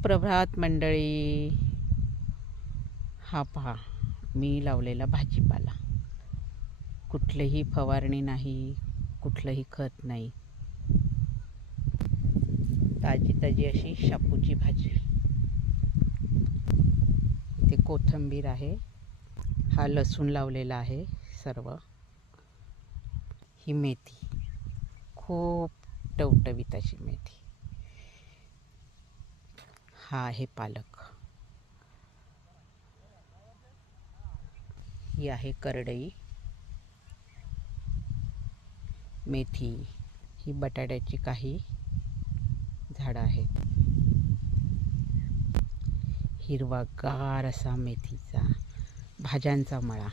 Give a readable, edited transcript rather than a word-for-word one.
सुप्रभात मंडळी. हा पहा, मी लावलेला भाजीपाला. कुठलीही फवारणी नाही, कुठलंही खत नाही. ताजी ताजी अशी शापूची भाजी. इथे कोथिंबीर आहे, हा लसूण लावलेला आहे सर्व. ही मेथी, खूप टवटवीत अशी मेथी. हा आहे पालक. ही आहे करडई. मेथी, ही बटाट्याची काही झाडं आहेत. हिरवागार असा मेथीचा भाज्यांचा मळा.